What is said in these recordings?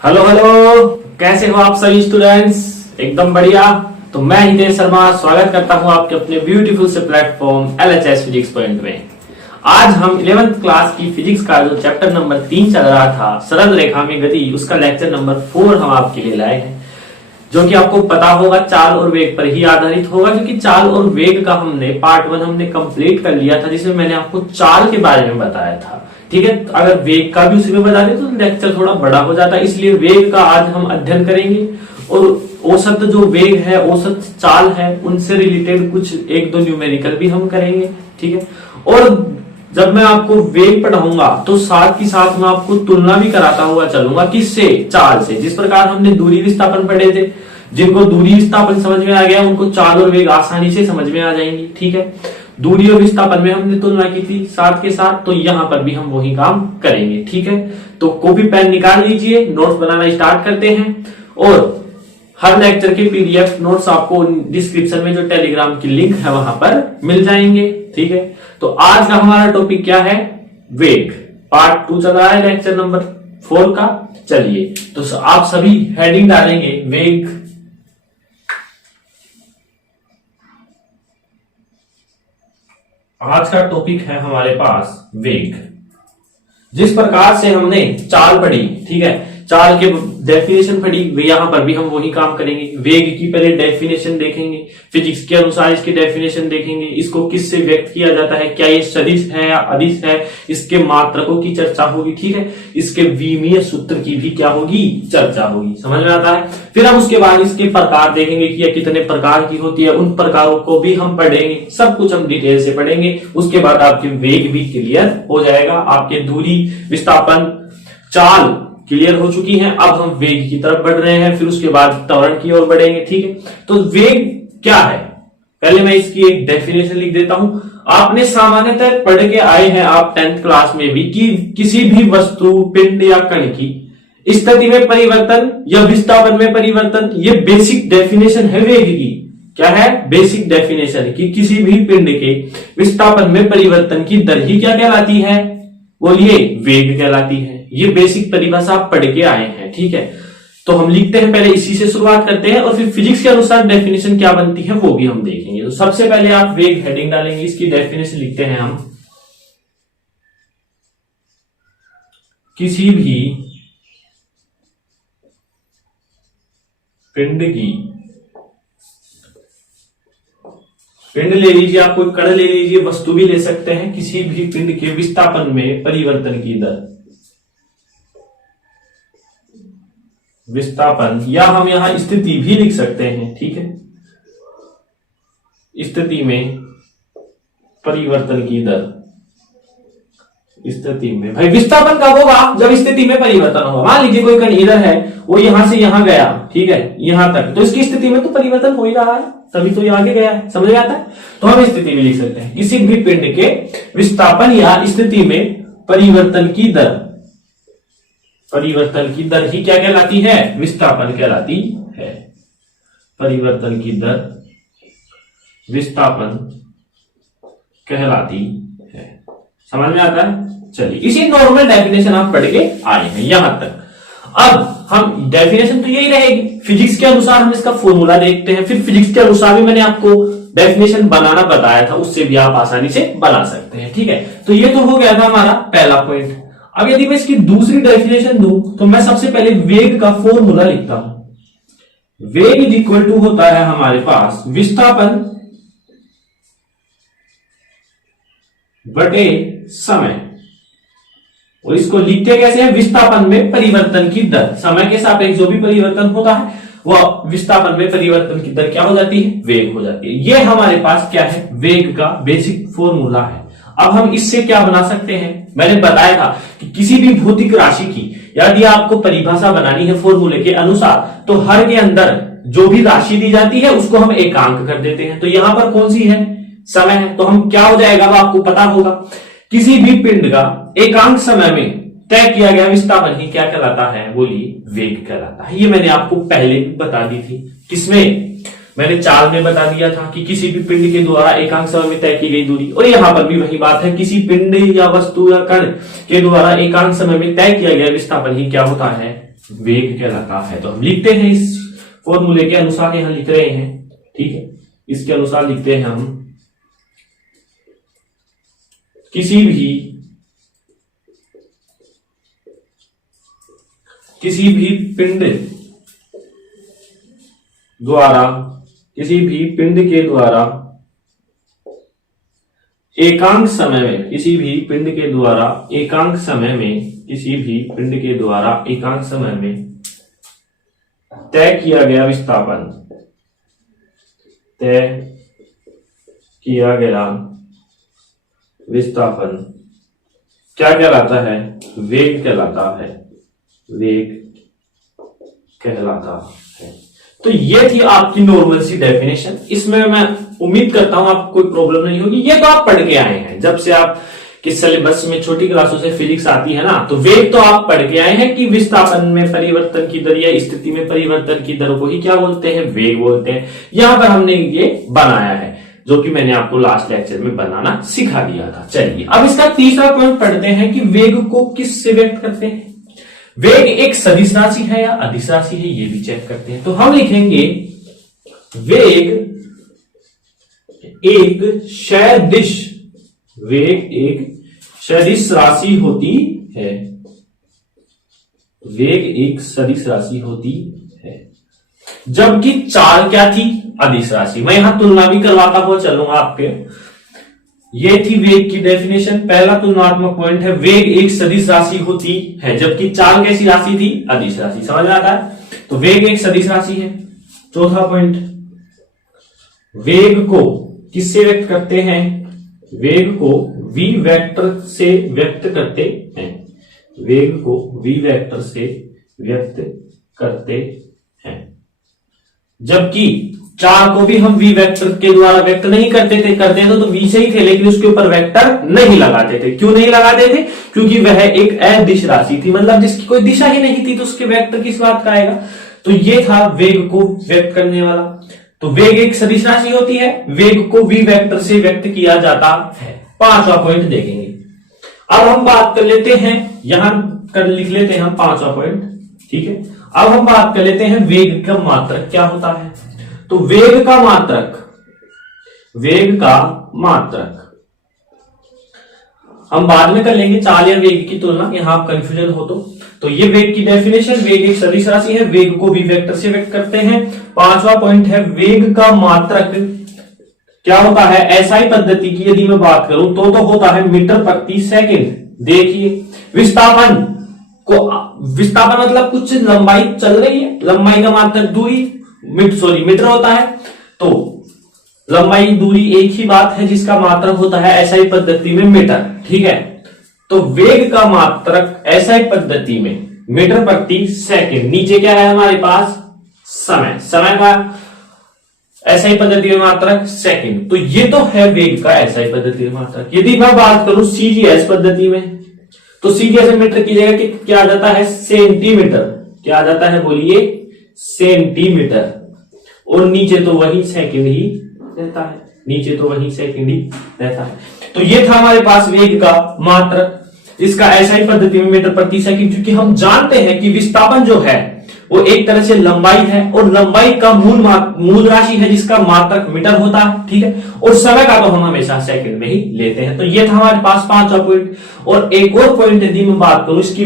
Hello hello, कैसे हो आप सभी स्टूडेंट्स? एकदम बढ़िया। तो मैं हितेश शर्मा स्वागत करता हूं आपके अपने ब्यूटीफुल से प्लेटफॉर्म LHS फिजिक्स पॉइंट में। आज हम 11th क्लास की फिजिक्स का जो चैप्टर नंबर 3 चल रहा था, सरल रेखा में गति, उसका लेक्चर नंबर 4 हम आपके लिए लाए हैं, जो कि आपको पता होगा चाल और वेग पर ही आधारित होगा, क्योंकि चाल और वेग का हमने पार्ट 1 हमने कंप्लीट कर लिया था, जिसमें मैंने आपको चाल के बारे में बताया था। ठीक है, अगर वेग का भी उसी में बता दें तो लेक्चर थोड़ा बड़ा हो जाता है, इसलिए वेग का आज हम अध्ययन करेंगे और औसत जो वेग है, औसत चाल है, उनसे रिलेटेड कुछ एक दो न्यूमेरिकल भी हम करेंगे। ठीक है, और जब मैं आपको वेग पढ़ाऊंगा तो साथ ही साथ मैं आपको तुलना भी कराता हुआ चलूंगा, किससे? चाल से। जिस प्रकार हमने दूरी विस्थापन पढ़े थे, जिनको दूरी विस्थापन समझ में आ गया उनको चाल और वेग आसानी से समझ में आ जाएंगी। ठीक है, दूरी और विस्थापन में हमने तुलना की थी साथ के साथ, तो यहां पर भी हम वही काम करेंगे। ठीक है, तो कॉपी पेन निकाल लीजिए, नोट्स बनाना स्टार्ट करते हैं। और हर लेक्चर के PDF नोट्स आपको डिस्क्रिप्शन में जो टेलीग्राम की लिंक है वहां पर मिल जाएंगे। ठीक है, तो आज का हमारा टॉपिक क्या है? वेग। पार्ट 2 चल रहा है लेक्चर नंबर 4 का। चलिए, तो आप सभी हेडिंग डालेंगे वेग। आज का टॉपिक है हमारे पास वेग। जिस प्रकार से हमने चाल पढ़ी, ठीक है, चाल के डेफिनेशन पढ़ी, यहां पर भी हम वही काम करेंगे। वेग की पहले डेफिनेशन देखेंगे, फिजिक्स के अनुसार इसकी डेफिनेशन देखेंगे, इसको किससे व्यक्त किया जाता है, क्या ये सदिश है या अदिश है, इसके मात्रकों की चर्चा होगी। ठीक है, इसके विमीय सूत्र की भी क्या होगी? चर्चा होगी। समझ में आता है? फिर हम उसके बाद इसके प्रकार देखेंगे कि यह कितने प्रकार की होती है, उन प्रकारों को भी हम पढ़ेंगे, सब कुछ हम डिटेल से पढ़ेंगे। उसके बाद आपके वेग भी क्लियर हो जाएगा, आपके दूरी विस्थापन चाल क्लियर हो चुकी हैं। अब हम वेग की तरफ बढ़ रहे हैं, फिर उसके बाद त्वरण की ओर बढ़ेंगे। ठीक है, तो वेग क्या है? पहले मैं इसकी एक डेफिनेशन लिख देता हूं। आपने सामान्यतः पढ़ के आए हैं आप 10th क्लास में भी कि किसी भी वस्तु, पिंड या कण की स्थिति में परिवर्तन या विस्थापन में परिवर्तन, ये बेसिक डेफिनेशन है वेग की। क्या है? बेसिक डेफिनेशन कि किसी भी पिंड के विस्थापन में परिवर्तन की दर ही क्या कहलाती है? बोलिए, वेग कहलाती है। ये बेसिक परिभाषा आप पढ़ के आए हैं। ठीक है, तो हम लिखते हैं, पहले इसी से शुरुआत करते हैं और फिर फिजिक्स के अनुसार डेफिनेशन क्या बनती है वो भी हम देखेंगे। तो सबसे पहले आप वेग हेडिंग डालेंगे, इसकी डेफिनेशन लिखते हैं हम। किसी भी पिंड ले लीजिए, आप कोई कण ले लीजिए, वस्तु भी ले सकते हैं, किसी भी पिंड के विस्थापन में परिवर्तन की दर, विस्थापन, या हम यहां स्थिति भी लिख सकते हैं। ठीक है, स्थिति में परिवर्तन की दर, स्थिति में, भाई विस्थापन कब होगा? जब स्थिति में परिवर्तन होगा। मान लीजिए कोई कण इधर है, वो यहां से यहां गया, ठीक है, यहां तक, तो इसकी स्थिति में तो परिवर्तन हो ही रहा है, तभी तो ये आगे गया है। समझ में आता है? तो हम स्थिति में लिख सकते हैं किसी भी पिंड के विस्थापन या स्थिति में परिवर्तन की दर, परिवर्तन की दर ही क्या कहलाती है? विस्थापन कहलाती है। परिवर्तन की दर विस्थापन कहलाती है। समझ में आता है? चलिए, इसी नॉर्मल डेफिनेशन आप पढ़ के आए हैं यहां तक। अब हम डेफिनेशन तो यही रहेगी, फिजिक्स के अनुसार हम इसका फॉर्मूला देखते हैं, फिर फिजिक्स के अनुसार भी मैंने आपको डेफिनेशन बनाना बताया था, उससे भी आप आसानी से बना सकते हैं। ठीक है, तो ये तो हो गया था हमारा पहला पॉइंट। अब यदि मैं इसकी दूसरी डेफिनेशन दूं तो मैं सबसे पहले वेग का फॉर्मूला लिखता हूं। वेग इज इक्वल टू होता है हमारे पास विस्थापन बटे समय, और इसको लिखते कैसे हैं? विस्थापन में परिवर्तन की दर, समय के सापेक्ष जो भी परिवर्तन होता है वह विस्थापन में परिवर्तन की दर क्या हो जाती है? वेग हो जाती है। ये हमारे पास क्या है? वेग का बेसिक फॉर्मूला है। अब हम इससे क्या बना सकते हैं? मैंने बताया था कि किसी भी भौतिक राशि की यदि आपको परिभाषा बनानी है फॉर्मूले के अनुसार, तो हर के अंदर जो भी राशि दी जाती है उसको हम एकांक कर देते हैं। तो यहां पर कौन सी है? समय है। तो हम क्या हो जाएगा वो आपको पता होगा, किसी भी पिंड का एकांक समय में तय किया गया विस्थापन ही क्या कहलाता है? बोलिए, वेग कहलाता है। ये मैंने आपको पहले भी बता दी थी। किसमें? मैंने चाल में बता दिया था कि किसी भी पिंड के द्वारा एकांक समय में तय की गई दूरी, और यहां पर भी वही बात है, किसी पिंड या वस्तु या कण के द्वारा एकांक समय में तय किया गया विस्थापन ही क्या होता है? वेग कहलाता है। तो हम लिखते हैं इस फॉर्मूले के अनुसार, यहां लिख रहे हैं, ठीक है, इसके अनुसार लिखते हैं हम किसी भी पिंड द्वारा एकांक समय में तय किया गया विस्थापन क्या कहलाता है? वेग कहलाता है। तो ये थी आपकी नॉर्मल सी डेफिनेशन। इसमें मैं उम्मीद करता हूं आपको कोई प्रॉब्लम नहीं होगी। ये तो आप पढ़ के आए हैं, जब से आप कि सिलेबस में छोटी क्लासों से फिजिक्स आती है ना, तो वेग तो आप पढ़ के आए हैं कि विस्थापन में परिवर्तन की दर या स्थिति में परिवर्तन की दर को ही क्या बोलते हैं? वेग बोलते हैं। यहां पर हमने ये बनाया है, जो कि मैंने आपको लास्ट लेक्चर में बनाना सिखा दिया था। चलिए अब इसका तीसरा पॉइंट पढ़ते हैं कि वेग को किससे व्यक्त करते हैं। वेग एक सदिश राशि है या अदिश राशि है, ये भी चेक करते हैं। तो हम लिखेंगे वेग एक सदिश राशि होती है। जबकि चाल क्या थी? अदिश राशि। मैं यहां तुलना भी करवाता हुआ चलूंगा आपके। ये थी वेग की डेफिनेशन। पहला तुलनात्मक पॉइंट है, वेग एक सदिश राशि होती है, जबकि चाल कैसी राशि थी? अदिश राशि। समझ में आता है? तो वेग एक सदिश राशि है। चौथा पॉइंट, वेग को किससे व्यक्त करते हैं? वेग को v वेक्टर से व्यक्त करते हैं। जबकि चार को भी हम v वेक्टर के द्वारा व्यक्त नहीं करते थे, तो v से ही थे, लेकिन उसके ऊपर वेक्टर नहीं लगाते थे। क्यों नहीं लगाते थे? क्योंकि वह एक अदिश राशि थी, मतलब जिसकी कोई दिशा ही नहीं थी, तो उसके वेक्टर किस बात का आएगा? तो ये था वेग को व्यक्त करने वाला। तो वेग एक सदिश राशि होती है, वेग को v वेक्टर से व्यक्त किया जाता है। पांचवा पॉइंट देखेंगे। अब हम बात कर लेते हैं, यहां कर लिख लेते हैं हम पांचवा पॉइंट, ठीक है। अब हम बात कर लेते हैं वेग का मात्रक क्या होता है। तो वेग का मात्रक हम बाद में कर लेंगे, चाल या वेग की तुलना, यहां आप कंफ्यूजन हो तो ये वेग की डेफिनेशन, वेग एक सदिश राशि है, वेग को भी वेक्टर से व्यक्त करते हैं। पांचवा पॉइंट है, वेग का मात्रक क्या होता है? एसआई पद्धति की यदि मैं बात करूं तो होता है मीटर प्रति सेकंड। देखिए विस्थापन मतलब कुछ लंबाई चल रही है, लंबाई का मात्रक दूरी मीटर होता है। तो लंबाई दूरी एक ही बात है, जिसका मात्रक होता है एसआई पद्धति में मीटर, ठीक है। तो वेग का मात्रक एसआई पद्धति में मीटर प्रति सेकंड। नीचे क्या है हमारे पास? समय का एसआई पद्धति में मात्रक सेकंड। तो ये तो है वेग का एसआई पद्धति में मात्रक। यदि मैं बात करूं सीजीएस पद्धति में, तो सीजीएस मीटर की जगह क्या आ जाता है? सेंटीमीटर। क्या आ जाता है? बोलिए, सेंटीमीटर। और नीचे तो वही सेकंड ही रहता है। तो ये था हमारे पास वेग का मात्रक, इसका एसआई पद्धति में मीटर प्रति सेकंड। क्योंकि हम जानते हैं कि विस्थापन जो है वो एक तरह से लंबाई है, और लंबाई का मूल राशि है, जिसका मात्रक मीटर होता है, ठीक है। और समय का तो हम हमेशा सेकंड में ही लेते हैं। तो ये था हमारे पास पांचवा पॉइंट। और एक और पॉइंट यदि मैं बात करूं इसकी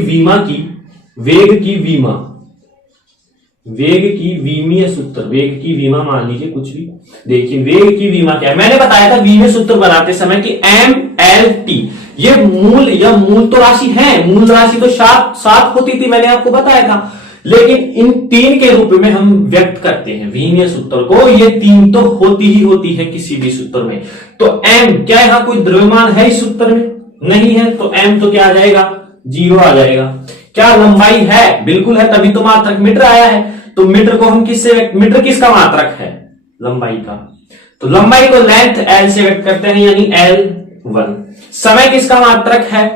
वेग की विमीय सूत्र, वेग की विमा मान लीजिए कुछ भी। देखिए वेग की विमा क्या है? मैंने बताया था विमीय सूत्र बनाते समय कि MLT, ये मूल तो राशि है, मूल राशि तो 7 होती थी, मैंने आपको बताया था। लेकिन इन 3 के रूप में हम व्यक्त करते हैं विमीय सूत्र को। ये 3 तो होती है किसी भी सूत्र में। तो m, क्या यहां कोई द्रव्यमान है इस सूत्र में? नहीं है, तो m तो क्या आ जाएगा? 0 आ जाएगा। क्या लंबाई है? बिल्कुल है, तभी तो मात्रक मीटर आया है। तो मीटर को हम मीटर किसका मात्रक है? लंबाई का। तो लंबाई को लेंथ L से व्यक्त करते हैं, यानी L1। समय किसका मात्रक है?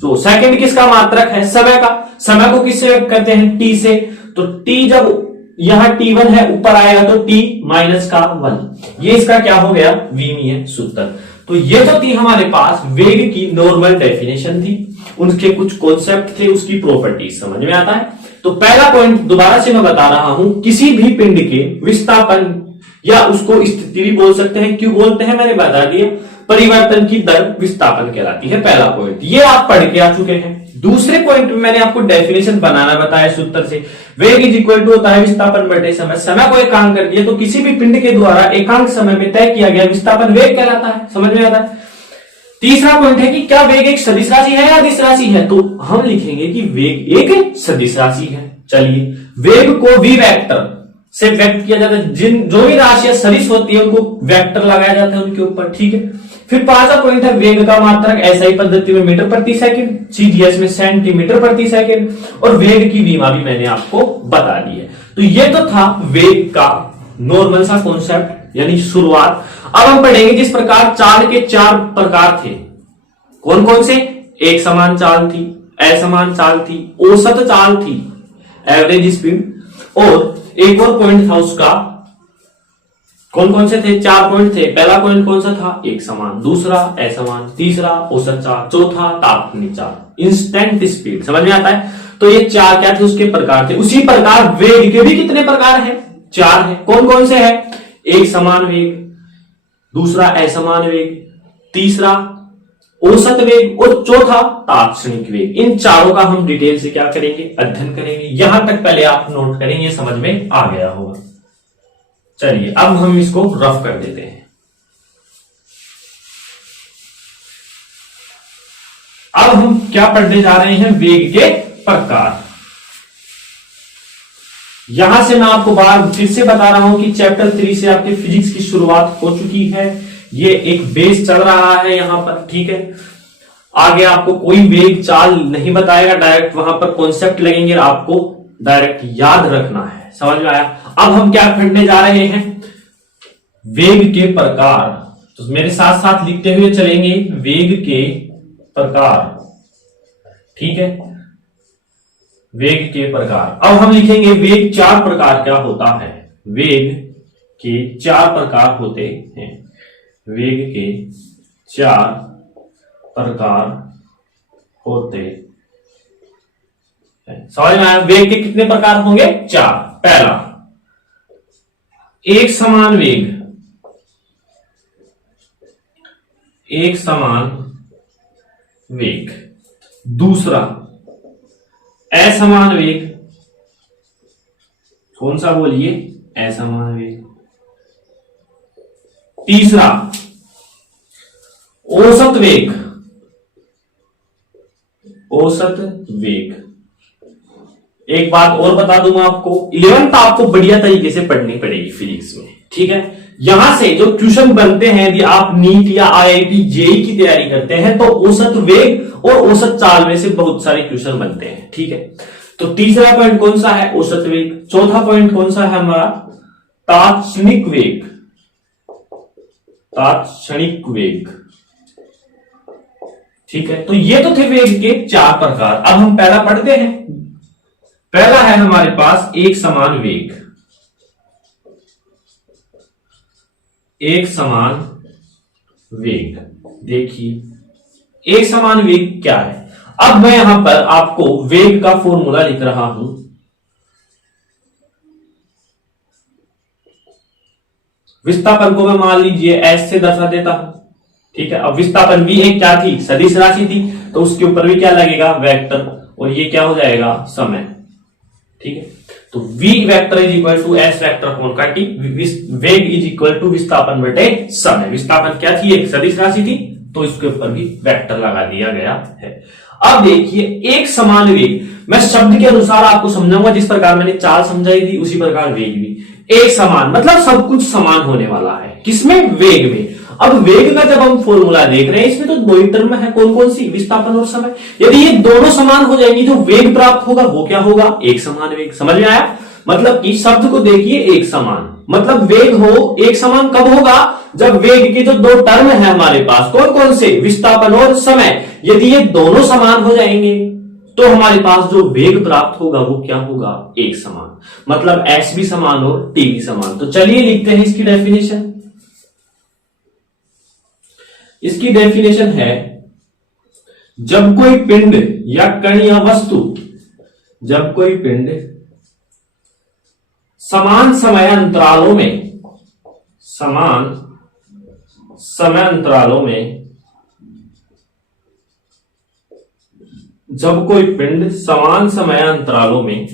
तो सेकंड किसका मात्रक है? समय का। समय को किससे व्यक्त करते हैं? T से। तो T जब यहां T1 है ऊपर आएगा तो T माइनस का 1। ये इसका क्या हो गया? विमीय सूत्र। तो ये जो थी हमारे पास वेग की नॉर्मल डेफिनेशन थी, उनके कुछ कॉन्सेप्ट थे, उसकी प्रॉपर्टीज समझ में आता है। तो पहला पॉइंट दोबारा से मैं बता रहा हूं, किसी भी पिंड के विस्थापन या उसको स्थिति भी बोल सकते हैं, क्यों बोलते हैं मैंने बता दिया, परिवर्तन की दर विस्थापन कहलाती है। पहला पॉइंट ये आप पढ़ के आ चुके हैं। दूसरे पॉइंट में मैंने आपको डेफिनेशन बनाना बताया सूत्र से, वेग इज इक्वल टू होता है विस्थापन बटे समय। समय को एकांक कर दिया तो किसी भी पिंड के द्वारा एकांक समय में तय किया गया विस्थापन वेग कहलाता है। समझ में आता है। तीसरा पॉइंट है कि क्या वेग एक सदिश राशि है या अदिश राशि है, तो हम लिखेंगे कि वेग एक सदिश राशि है। चलिए, वेग को वी वेक्टर से व्यक्त किया जाता है, जो भी राशियां सदिश होती है उनको वेक्टर लगाया जाता है उनके ऊपर, ठीक है। फिर पांचवा पॉइंट है वेग का मात्रक एसआई पद्धति में मीटर प्रति सेकंड, सीजीएस में सेंटीमीटर प्रति सेकंड, और वेग की विमा भी मैंने आपको बता दी है। तो ये तो था वेग का नॉर्मल सा कॉन्सेप्ट यानी शुरुआत। अब हम पढ़ेंगे जिस प्रकार चाल के 4 प्रकार थे। कौन कौन से? एक समान चाल थी, असमान चाल थी, औसत चाल थी, एवरेज स्पीड, और एक और पॉइंट था उसका। कौन कौन से थे? 4 पॉइंट थे। पहला पॉइंट कौन सा था? एक समान, दूसरा असमान, तीसरा औसत चाल, चौथा तात्कालिक चाल, इंस्टेंट स्पीड। समझ में आता है। तो ये 4 क्या थे? उसके प्रकार थे। उसी प्रकार वेग के भी कितने प्रकार हैं? 4 है। कौन कौन से हैं? एक समान वेग, दूसरा असमान वेग, तीसरा औसत वेग, और चौथा तात्क्षणिक वेग। इन चारों का हम डिटेल से क्या करेंगे? अध्ययन करेंगे। यहां तक पहले आप नोट करेंगे, समझ में आ गया होगा। चलिए अब हम इसको रफ कर देते हैं। अब हम क्या पढ़ने जा रहे हैं? वेग के प्रकार। यहां से मैं आपको बार फिर से बता रहा हूं कि चैप्टर 3 से आपके फिजिक्स की शुरुआत हो चुकी है। ये एक बेस चल रहा है यहां पर, ठीक है। आगे आपको कोई वेग चाल नहीं बताएगा, डायरेक्ट वहां पर कॉन्सेप्ट लगेंगे, आपको डायरेक्ट याद रखना है। समझ में आया? अब हम क्या पढ़ने जा रहे हैं? वेग के प्रकार। तो मेरे साथ साथ लिखते हुए चलेंगे, वेग के प्रकार, ठीक है। वेग के प्रकार। अब हम लिखेंगे वेग 4 प्रकार क्या होता है। वेग के 4 प्रकार होते हैं। वेग के 4 प्रकार होते हैं। समझ में आया? वेग के कितने प्रकार होंगे? 4। पहला, एक समान वेग, एक समान वेग। दूसरा, असमान वेग। कौन सा बोलिए? असमान वेग। तीसरा, औसत वेग, औसत वेग। एक बात और बता दूं आपको, 11th आपको बढ़िया तरीके से पढ़नी पड़ेगी फिजिक्स में, ठीक है। यहां से जो क्वेश्चन बनते हैं, यदि आप नीट या आईआईटी जेई की तैयारी करते हैं तो औसत वेग और औसत चाल में से बहुत सारे क्वेश्चन बनते हैं, ठीक है। तो तीसरा पॉइंट कौन सा है? औसत वेग। चौथा पॉइंट कौन सा है हमारा? तात्क्षणिक वेग, तात्क्षणिक वेग, ठीक है। तो ये तो थे वेग के 4 प्रकार। अब हम पहला पढ़ते हैं। पहला है हमारे पास एक समान वेग। एक समान वेग, देखिए एक समान वेग क्या है। अब मैं यहां पर आपको वेग का फॉर्मूला लिख रहा हूं। विस्थापन को मैं मान लीजिए एस से दर्शा देता हूं, ठीक है। अब विस्थापन भी एक क्या थी? सदिश राशि थी, तो उसके ऊपर भी क्या लगेगा? वेक्टर, और ये क्या हो जाएगा? समय, ठीक है। तो v vector is equal to s vector कोण का टी, वेग इज इक्वल टू विस्थापन बटे समय। विस्थापन क्या थी? एक सदिश राशि थी, तो इसके ऊपर भी वेक्टर लगा दिया गया है। अब देखिए एक समान वेग, मैं शब्द के अनुसार आपको समझाऊंगा, जिस प्रकार मैंने चाल समझाई थी उसी प्रकार वेग भी। एक समान मतलब सब कुछ समान होने वाला है। किसमें? वेग में। अब वेग का जब हम फॉर्मूला देख रहे हैं, इसमें तो 2 ही टर्म है। कौन कौन सी? विस्थापन और समय। यदि ये दोनों समान हो जाएंगी, जो वेग प्राप्त होगा वो क्या होगा? एक समान वेग। समझ में आया? मतलब कि शब्द को देखिए, एक समान मतलब वेग हो एक समान कब होगा? जब वेग के जो 2 टर्म है हमारे पास, कौन कौन से? विस्थापन और समय। यदि ये दोनों समान हो जाएंगे तो हमारे पास जो वेग प्राप्त होगा वो क्या होगा? एक समान। मतलब एस भी समान और टी भी समान। तो चलिए लिखते हैं इसकी डेफिनेशन। इसकी डेफिनेशन है, जब कोई पिंड या कण या वस्तु जब कोई पिंड समान समय अंतरालों में जब कोई पिंड समान समय अंतरालों में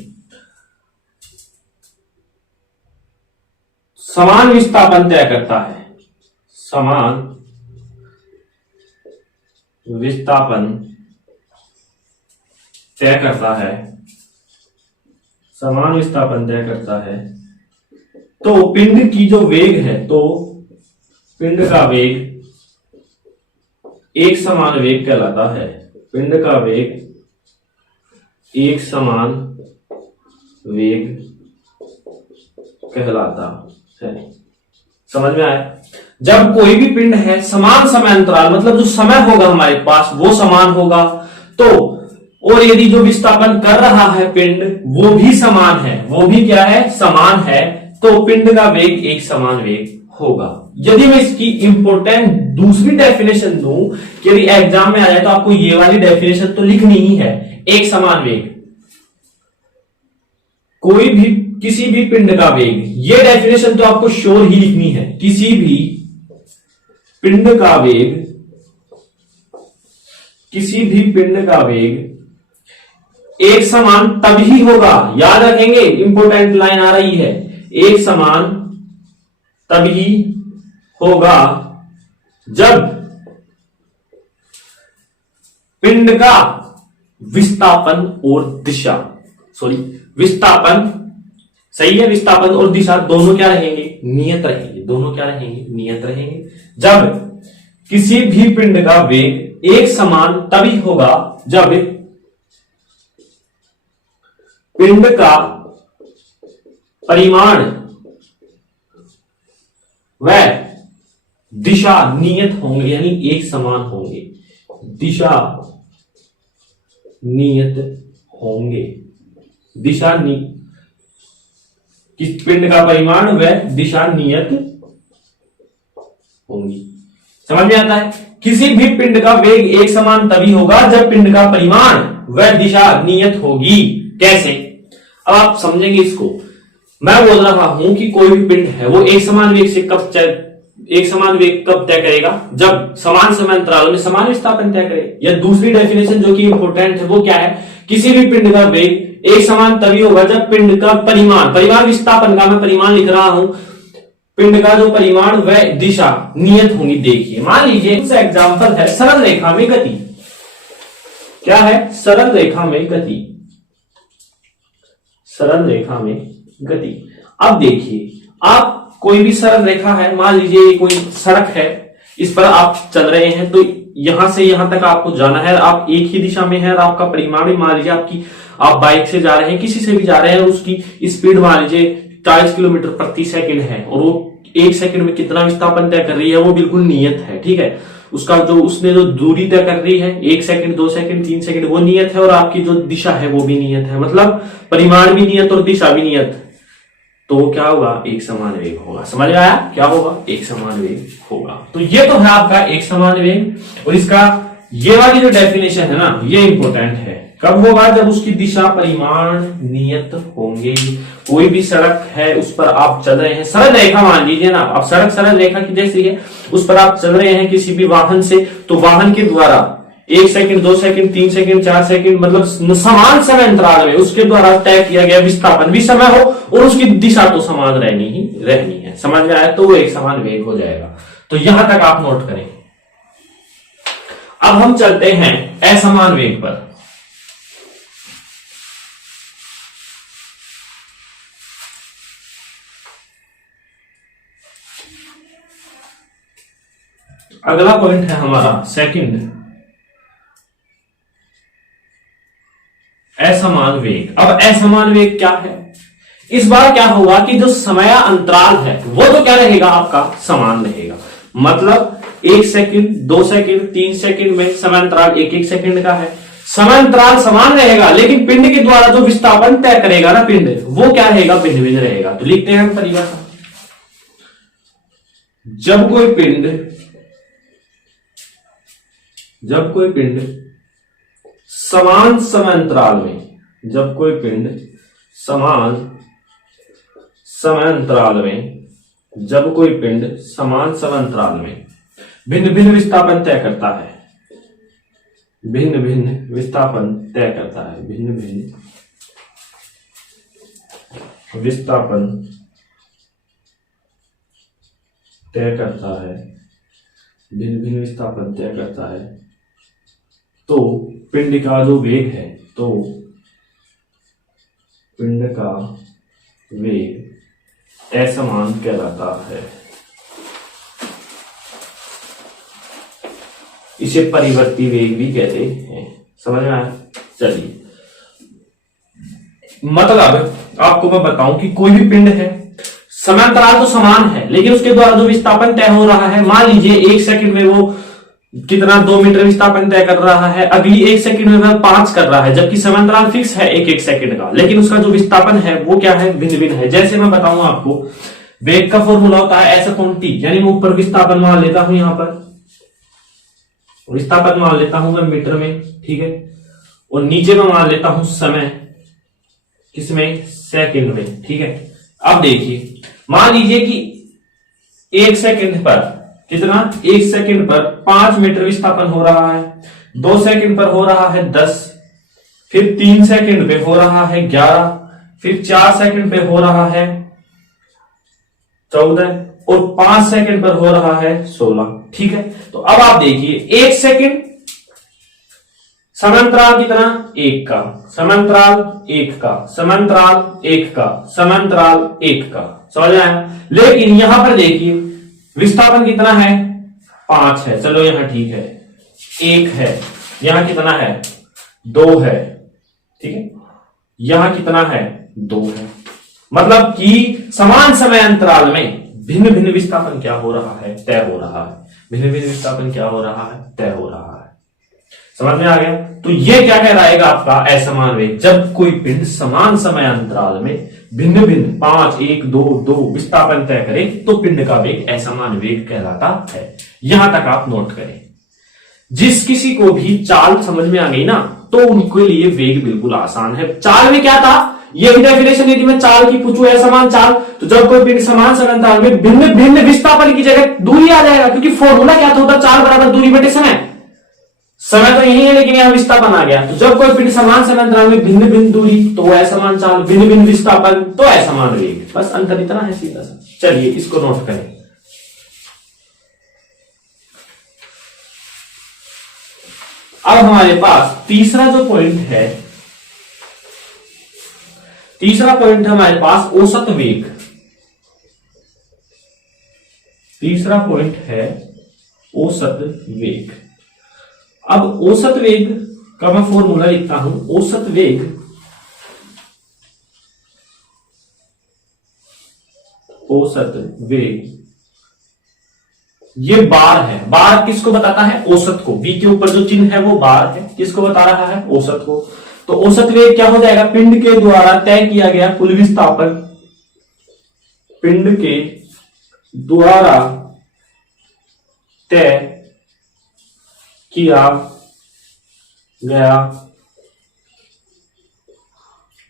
समान विस्थापन तय करता है, समान विस्थापन तय करता है, समान विस्थापन तय करता है, तो पिंड की जो वेग है, तो पिंड का वेग एक समान वेग कहलाता है। पिंड का वेग एक समान वेग कहलाता है। समझ में आया? जब कोई भी पिंड है समान समय अंतराल, मतलब जो समय होगा हमारे पास वो समान होगा, तो और यदि जो विस्थापन कर रहा है पिंड वो भी समान है, वो भी क्या है? समान है, तो पिंड का वेग एक समान वेग होगा। यदि मैं इसकी इंपोर्टेंट दूसरी डेफिनेशन दूं कि यदि एग्जाम में आ जाए तो आपको ये वाली डेफिनेशन तो लिखनी ही है, एक समान वेग, कोई भी किसी भी पिंड का वेग, ये डेफिनेशन तो आपको श्योर ही लिखनी है। किसी भी पिंड का वेग, किसी भी पिंड का वेग एक समान तभी होगा, याद रखेंगे, इंपोर्टेंट लाइन आ रही है, एक समान तभी होगा जब पिंड का विस्थापन और दिशा, विस्थापन सही है, विस्थापन और दिशा दोनों क्या रहेंगे? नियत रहेंगे। दोनों क्या रहेंगे? नियत रहेंगे। जब किसी भी पिंड का वेग एक समान तभी होगा जब पिंड का परिमाण व दिशा नियत होंगे, यानी एक समान होंगे। दिशा नियत होंगे, दिशा किस पिंड का परिमाण व दिशा नियत होंगी। समझ में आता है? किसी भी पिंड का वेग एक समान तभी होगा जब पिंड का परिमाण व दिशा नियत होगी। कैसे? अब आप समझेंगे इसको। मैं बोल रहा हूं कि कोई भी पिंड है वो एक समान वेग से कब तय करेगा? जब समान समय अंतरालों में समान विस्थापन तय करे। या दूसरी डेफिनेशन जो कि इंपोर्टेंट है वो क्या है? किसी भी पिंड का वेग एक समान तभी होगा जब पिंड का परिमाण विस्थापन का मैं परिमाण लिख रहा हूं, पिंड का जो परिमाण व दिशा नियत होंगी। देखिए मान लीजिए एग्जाम्पल है सरल रेखा में गति। क्या है? सरल रेखा में गति। सरल रेखा में गति। अब देखिए, आप कोई भी सरल रेखा है, मान लीजिए कोई सड़क है, इस पर आप चल रहे हैं, तो यहां से यहां तक आपको जाना है, आप एक ही दिशा में है और आपका परिमाण भी मान लीजिए आप बाइक से जा रहे हैं, किसी से भी जा रहे हैं, उसकी स्पीड मान लीजिए 40 किलोमीटर प्रति सेकंड है और वो एक सेकंड में कितना विस्थापन तय कर रही है वो बिल्कुल नियत है। ठीक है, उसका उसने जो दूरी तय कर रही है 1 सेकंड 2 सेकंड 3 सेकंड वो नियत है, और आपकी जो दिशा है वो भी नियत है, मतलब परिमाण भी नियत और दिशा भी नियत। तो क्या होगा? एक समान वेग होगा। समझ में आया? क्या होगा? एक समान वेग होगा। तो ये तो है आपका एक समान वेग, और इसका ये वाली जो डेफिनेशन है ना, ये इंपॉर्टेंट है। कब होगा? जब उसकी दिशा परिमाण नियत होंगे। कोई भी सड़क है उस पर आप चल रहे हैं, सरल रेखा मान लीजिए ना, अब सड़क सरल रेखा की जैसी है, उस पर आप चल रहे हैं किसी भी वाहन से, तो वाहन के द्वारा 1 सेकंड 2 सेकंड 3 सेकंड 4 सेकंड मतलब समान समय अंतराल में उसके द्वारा तय किया गया विस्थापन भी समय हो और उसकी दिशा तो समान रहनी है। समझ में आया? तो वो एक समान वेग हो जाएगा। तो यहां तक आप नोट करें। अब हम चलते हैं असमान वेग पर। अगला पॉइंट है हमारा सेकंड, असमान वेग। अब असमान वेग क्या है? इस बार क्या होगा कि जो समय अंतराल है वो तो क्या रहेगा? आपका समान रहेगा। मतलब 1 सेकंड 2 सेकंड 3 सेकंड में समय अंतराल 1-1 सेकंड का है, समय अंतराल समान रहेगा, लेकिन पिंड के द्वारा जो विस्थापन तय करेगा ना पिंड, वो क्या रहेगा? भिन्न भिन्न रहेगा। तो लिखते हैं हम परिभाषा। जब कोई पिंड समान समय अंतराल में जब कोई पिंड समान समयांतराल में, जब कोई पिंड समान समयांतराल में भिन्न भिन्न विस्थापन तय करता है, भिन्न भिन्न विस्थापन तय करता है, भिन्न भिन्न विस्थापन तय करता है, भिन्न भिन्न विस्थापन तय करता है, तो पिंड का जो वेग है, तो पिंड का वेग असमान कहलाता है। इसे परिवर्ती वेग भी कहते हैं। समझ में आया? चलिए, मतलब आपको मैं बताऊं कि कोई भी पिंड है, समांतराल तो समान है, लेकिन उसके द्वारा जो विस्थापन तय हो रहा है, मान लीजिए 1 सेकंड में वो कितना 2 मीटर विस्थापन तय कर रहा है, अगली 1 सेकंड में वह 5 कर रहा है, जबकि समांतराल फिक्स है 1-1 सेकंड का, लेकिन उसका जो विस्थापन है वो क्या है, भिन्न भिन्न है। जैसे मैं बताऊं आपको, वेग का फॉर्मूला होता है एस अपॉन टी, यानी मैं ऊपर विस्थापन मान लेता हूं, यहां पर विस्थापन मान लेता हूं मैं मीटर में, ठीक है, और नीचे में मान लेता हूं समय, किसमें, सेकंड में, ठीक है। अब देखिए, मान लीजिए कि 1 सेकंड पर कितना, 1 सेकंड पर 5 मीटर विस्थापन हो रहा है, 2 सेकंड पर हो रहा है 10, फिर 3 सेकंड पे हो रहा है 11, फिर 4 सेकंड पे हो रहा है 14 और 5 सेकंड पर हो रहा है 16, ठीक है। तो अब आप देखिए, 1 सेकंड समांतराल कितना, 1 का, समांतराल 1 का, समांतराल 1 का, समांतराल 1 का, समझ आया। लेकिन यहां पर देखिए विस्थापन कितना है, 5 है, चलो यहां ठीक है, 1 है, यहां कितना है, 2 है, ठीक है, यहां कितना है, 2 है। मतलब कि समान समय अंतराल में भिन्न भिन्न विस्थापन क्या हो रहा है, तय हो रहा है, भिन्न भिन्न विस्थापन क्या हो रहा है, तय हो रहा है। समझ में आ गया? तो ये क्या कहलाएगा आपका असमान वेग, जब कोई पिंड समान समय अंतराल में भिन्न भिन्न 5, 1, 2, 2 विस्थापन तय करे, तो पिंड का वेग असमान वेग कहलाता है। यहां तक आप नोट करें। जिस किसी को भी चाल समझ में आ गई ना, तो उनके लिए वेग बिल्कुल आसान है। चाल में क्या था, ये भी डेफिनेशन यदि मैं चाल की पूछूं, असमान चाल, तो जब कोई पिंड समान समय अंतराल में भिन्न भिन्न विस्थापन की जगह दूरी आ जाएगा, क्योंकि फॉर्मूला क्या था, चाल बराबर दूरी बटे समय। समय तो यही है, लेकिन यहां विस्थापन आ गया। तो जब कोई पिंड समान समय अंतराल में भिन्न भिन्न दूरी, तो असमान चाल, भिन्न भिन्न विस्थापन, तो असमान वेग। बस अंतर इतना है, सीधा सा। चलिए इसको नोट करें। अब हमारे पास तीसरा जो पॉइंट है, तीसरा पॉइंट है हमारे पास औसत वेग। तीसरा पॉइंट है औसत वेग। अब औसत वेग का मैं फॉर्मूला लिखता हूं, औसत वेग ये बार है। बार किसको बताता है, औसत को। v के ऊपर जो चिन्ह है वो बार है, किसको बता रहा है, औसत को। तो औसत वेग क्या हो जाएगा, पिंड के द्वारा तय किया गया कुल विस्थापन, पिंड के द्वारा तय किया गया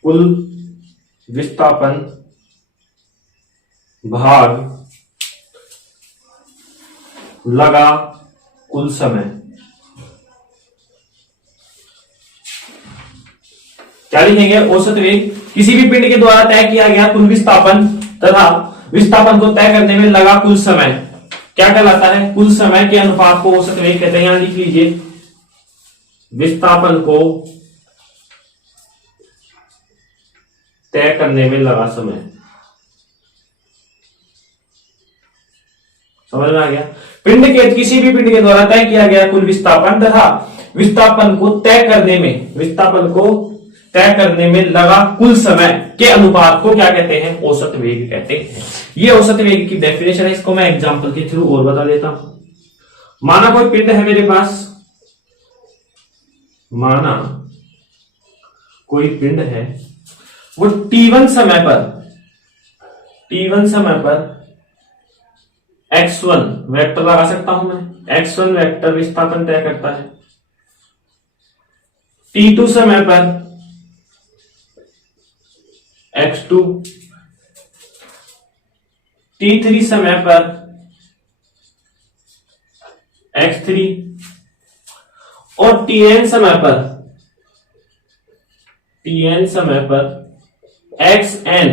कुल विस्थापन भाग लगा कुल समय। क्या लिखेंगे, औसत वेग किसी भी पिंड के द्वारा तय किया गया कुल विस्थापन तथा विस्थापन को तय करने में लगा कुल समय क्या कहलाता है, कुल समय के अनुपात को औसत वेग कहते हैं। यहां लिख लीजिए, विस्थापन को तय करने में लगा समय। समझ में आ गया। पिंड के, किसी भी पिंड के द्वारा तय किया गया कुल विस्थापन तथा विस्थापन को तय करने में, विस्थापन को तय करने में लगा कुल समय के अनुपात को क्या कहते हैं, औसत वेग कहते हैं। ये औसत वेग की डेफिनेशन है। इसको मैं एग्जांपल के थ्रू और बता देता हूं। माना कोई पिंड है मेरे पास, माना कोई पिंड है, वो t1 समय पर x1 वेक्टर लगा सकता हूं मैं, x1 वेक्टर विस्थापन तय करता है। t2 समय पर x2, t3 समय पर x3 और tn समय पर xn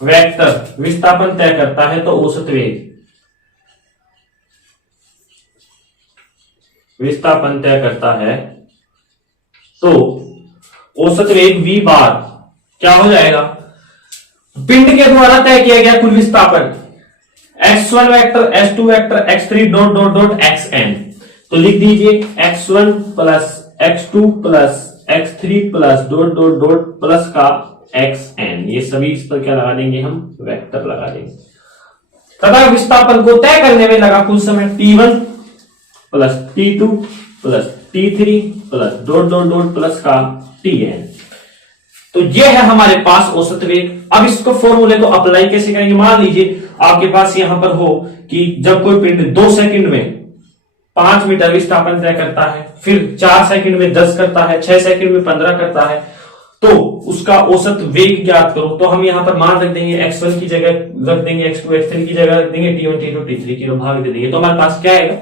वेक्टर विस्थापन तय करता है। तो औसत वेग विस्थापन तय करता है, तो औसत वेग v बार क्या हो जाएगा, पिंड के द्वारा तय किया गया कुल विस्थापन x1 vector, x2 vector, x3 dot dot dot xn। तो लिख दीजिए x1 plus x2 plus x3 plus dot dot dot plus का xn, ये सभी इस पर क्या लगा देंगे, हम वेक्टर लगा देंगे। तथा विस्थापन को तय करने में लगा कुल समय t1 plus t2 plus t3 plus dot dot dot plus का tn। तो ये है हमारे पास औसत वेग। अब इसको फॉर्मूले को अप्लाई कैसे करेंगे, मान लीजिए आपके पास यहां पर हो कि जब कोई पिंड 2 सेकंड में 5 मीटर विस्थापन तय करता है, फिर 4 सेकंड में 10 करता है, 6 सेकंड में 15 करता है, तो उसका औसत वेग ज्ञात करो। तो हम यहां पर मान रख देंगे, x1 की जगह रख देंगे, x2 x3 की जगह रख देंगे, t1 t2 t3 की भाग दे देंगे। तो हमारे पास क्या आएगा,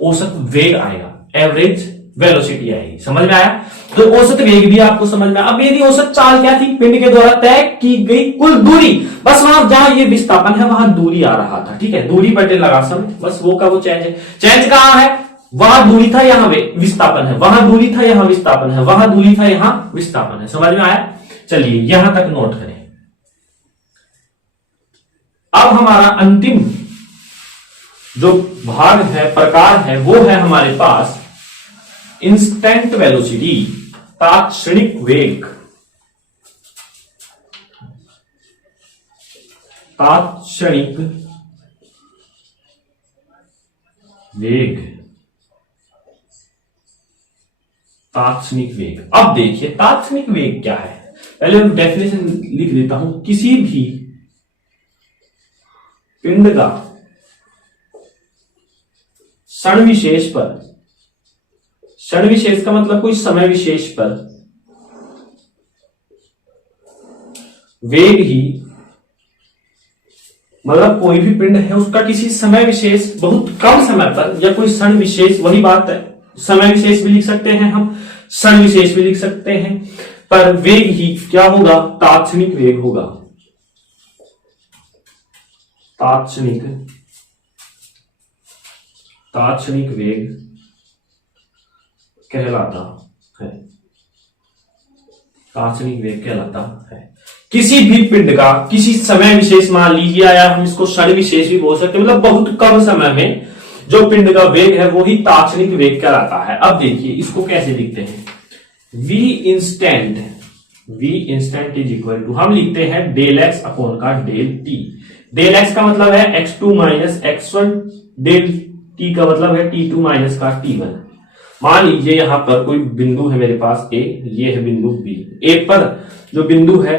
औसत वेग आएगा, एवरेज वेलोसिटी आएगी। समझ में आया। तो औसत वेग भी आपको समझ में। अब यदि औसत चाल क्या थी, पिंड के द्वारा तय की गई कुल दूरी, बस वहां जहां ये विस्थापन है वहां दूरी आ रहा था, ठीक है, दूरी बटे लगा समय, बस वो का वो चेंज है। चेंज कहां है, वहां दूरी था यहां विस्थापन है, वहां दूरी था यहां विस्थापन है, वहां दूरी था यहां विस्थापन है। समझ में आया। चलिए यहां तक नोट करें। अब हमारा अंतिम जो भाग है, प्रकार है, वो है हमारे पास इंस्टेंट वेलोसिटी, तात्क्षणिक वेग। तात्क्षणिक वेग, तात्क्षणिक वेग। अब देखिए तात्क्षणिक वेग क्या है, पहले मैं डेफिनेशन लिख देता हूं। किसी भी पिंड का क्षण विशेष पर, क्षण विशेष का मतलब कोई समय विशेष पर वेग ही, मतलब कोई भी पिंड है उसका किसी समय विशेष, बहुत कम समय पर, या कोई क्षण विशेष, वही बात है, समय विशेष भी लिख सकते हैं हम, क्षण विशेष भी लिख सकते हैं, पर वेग ही क्या होगा, तात्क्षणिक वेग होगा। तात्क्षणिक वेग कहलाता है, तात्क्षणिक वेग कहलाता है। किसी भी पिंड का किसी समय विशेष, मान लीजिए, या हम इसको क्षण विशेष भी बोल सकते हैं, मतलब बहुत कम समय में जो पिंड का वेग है वो ही तात्क्षणिक वेग कहलाता है। अब देखिए इसको कैसे लिखते हैं, v instant is equal to, हम लिखते हैं डेल एक्स अपॉन का डेल टी। डेल एक्स का मतलब है x2 minus x1, del T का मतलब है t2 माइनस का t1। मान लीजिए यहां पर कोई बिंदु है मेरे पास A, ये है बिंदु B। A पर जो बिंदु है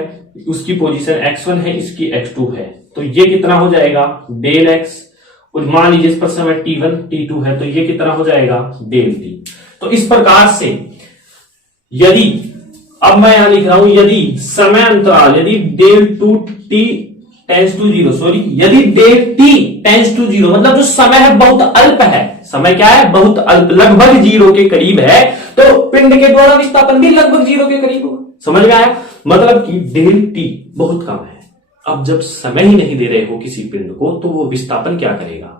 उसकी पोजीशन x1 है, इसकी x2 है, तो ये कितना हो जाएगा, डेल x, और मान लीजिए इस पर समय t1 t2 है, तो ये कितना हो जाएगा, डेल t। तो इस प्रकार से यदि, अब मैं यहां लिख रहा हूं, यदि समय अंतराल, यदि del to t tends to zero, sorry, यदि del t tends to zero, मतलब जो समय है बहुत अल्प है, समय क्या है, बहुत अल्प, लगभग जीरो के करीब है, तो पिंड के द्वारा विस्थापन भी लगभग जीरो के करीब होगा। समझ में आया, मतलब कि डेल टी बहुत कम है। अब जब समय ही नहीं दे रहे हो किसी पिंड को, तो वो विस्थापन क्या करेगा,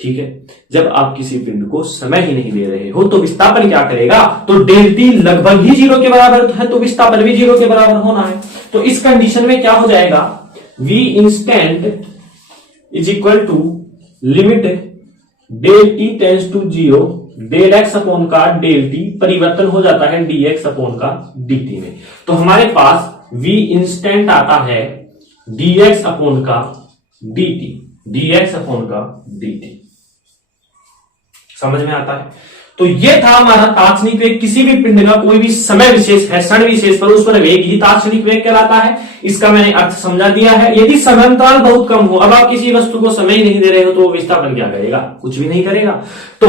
ठीक है, जब आप किसी पिंड को समय ही नहीं दे रहे हो तो विस्थापन क्या करेगा, तो डेल टी लगभग ही जीरो के बराबर है, तो विस्थापन भी जीरो के बराबर होना है। तो इस कंडीशन में क्या हो जाएगा, v instant is equal to limit del t tends to zero, del x upon का डेल टी परिवर्तन हो जाता है dx अपॉन का dt में। तो हमारे पास v इंस्टेंट आता है dx अपॉन का dt, dx अपॉन का dt। समझ में आता है। तो ये था हमारा तात्क्षणिक वेग। किसी भी पिंड का कोई भी समय विशेष है, क्षण विशेष पर, उस पर वेग ही तात्क्षणिक वेग कहलाता है। इसका मैंने अर्थ समझा दिया है। यदि समय अंतराल बहुत कम हो, अब आप किसी वस्तु को समय ही नहीं दे रहे हो, तो वो विस्थापन क्या करेगा, कुछ भी नहीं करेगा। तो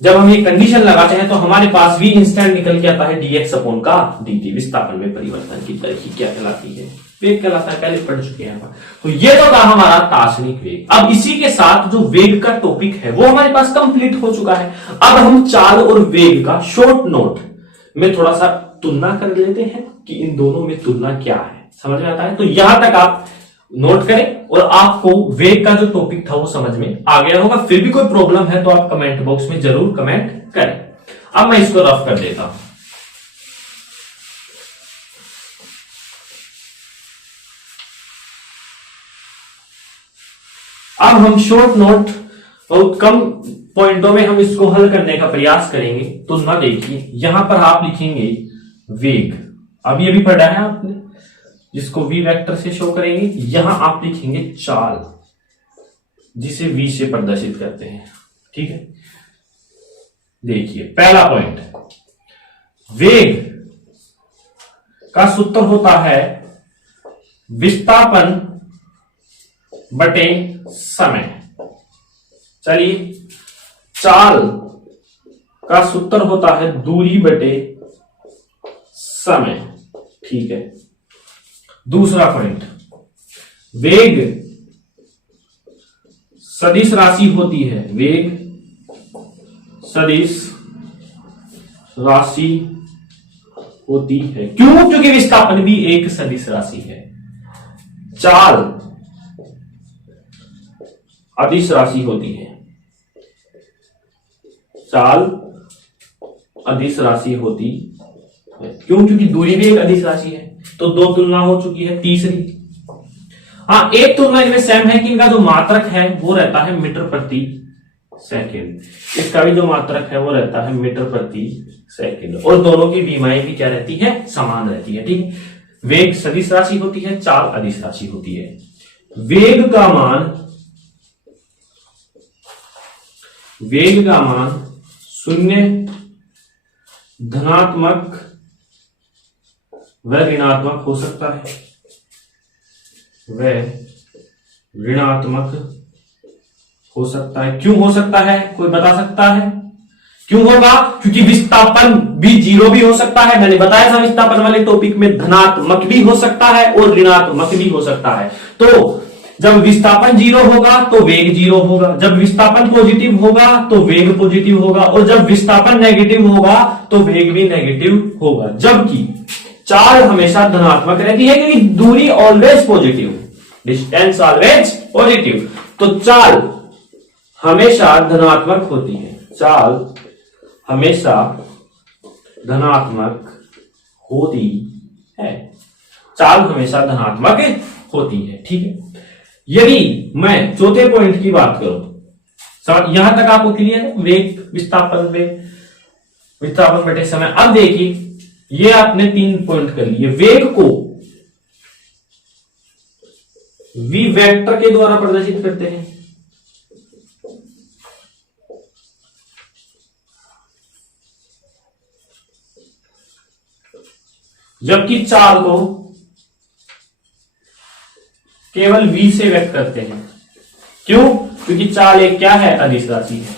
जब हम ये कंडीशन लगाते हैं तो हमारे पास v इंस्टेंट निकल के आता है dx अपॉन का dt, विस्थापन में परिवर्तन की दर की क्या कहलाती है, वेग कहलाता है, पहले पढ़ चुके हैं। तो ये तो था हमारा दार्शनिक वेग। अब इसी के साथ जो वेग का टॉपिक है वो हमारे पास कंप्लीट हो चुका है। अब हम चाल और वेग का शॉर्ट नोट में थोड़ा सा तुलना कर लेते हैं कि इन दोनों में तुलना क्या है, समझ में आता है। तो यहां तक आप नोट करें और आपको वेग का जो टॉपिक था वो समझ में आ गया होगा। फिर भी कोई प्रॉब्लम है तो आप कमेंट बॉक्स में जरूर कमेंट करें। अब मैं इसको रफ कर देता हूं। अब हम शॉर्ट नोट बहुत कम पॉइंटों में हम इसको हल करने का प्रयास करेंगे। तो ना देखिए, यहां पर आप लिखेंगे वेग, अब ये भी पढ़ा है आपने, जिसको v वेक्टर से शो करेंगे। यहां आप लिखेंगे चाल, जिसे v से प्रदर्शित करते हैं, ठीक है। देखिए पहला पॉइंट, वेग का सूत्र होता है विस्थापन बटे समय। चलिए, चाल का सूत्र होता है दूरी बटे समय, ठीक है। दूसरा पॉइंट, वेग सदिश राशि होती है, वेग सदिश राशि होती है। क्यों? क्योंकि विस्थापन भी एक सदिश राशि है। चाल अदिश राशि होती है, चाल अदिश राशि होती है। क्यों? क्योंकि दूरी भी एक अदिश राशि है। तो दो तुलना हो चुकी है। तीसरी, हाँ, एक तुलना इनमें सेम है कि इनका जो मात्रक है वो रहता है मीटर प्रति सेकंड, इसका भी जो मात्रक है वो रहता है मीटर प्रति सेकंड, और दोनों की विमाएं भी क्या रहती है, समान रहती है, ठीक है। वेग सदिश राशि होती है, चाल अदिश राशि होती है। वेग का मान शून्य, धनात्मक व ऋणात्मक हो सकता है, वह ऋणात्मक हो सकता है। क्यों हो सकता है, कोई बता सकता है? क्यों होगा? क्योंकि विस्थापन भी जीरो भी हो सकता है। मैंने बताया था विस्थापन वाले टॉपिक में धनात्मक भी हो सकता है और ऋणात्मक भी हो सकता है। तो जब विस्थापन जीरो होगा तो वेग जीरो होगा, जब विस्थापन पॉजिटिव होगा तो वेग पॉजिटिव होगा, और जब विस्थापन नेगेटिव होगा तो वेग भी नेगेटिव होगा। जबकि चाल हमेशा धनात्मक रहती है क्योंकि दूरी always positive, distance always positive. तो चाल हमेशा धनात्मक होती है, चाल हमेशा धनात्मक होती है, चाल हमेशा धनात्मक होती है, ठीक है। यदि मैं चौथे पॉइंट की बात करूं, यहां तक आपको क्लियर है, वेग विस्थापन बटे समय। अब देखिए, ये आपने 3 पॉइंट कर लिए। वेग को v वेक्टर के द्वारा प्रदर्शित करते हैं, जबकि चाल को केवल v से व्यक्त करते हैं। क्यों? क्योंकि चाल एक क्या है, अदिश राशि है,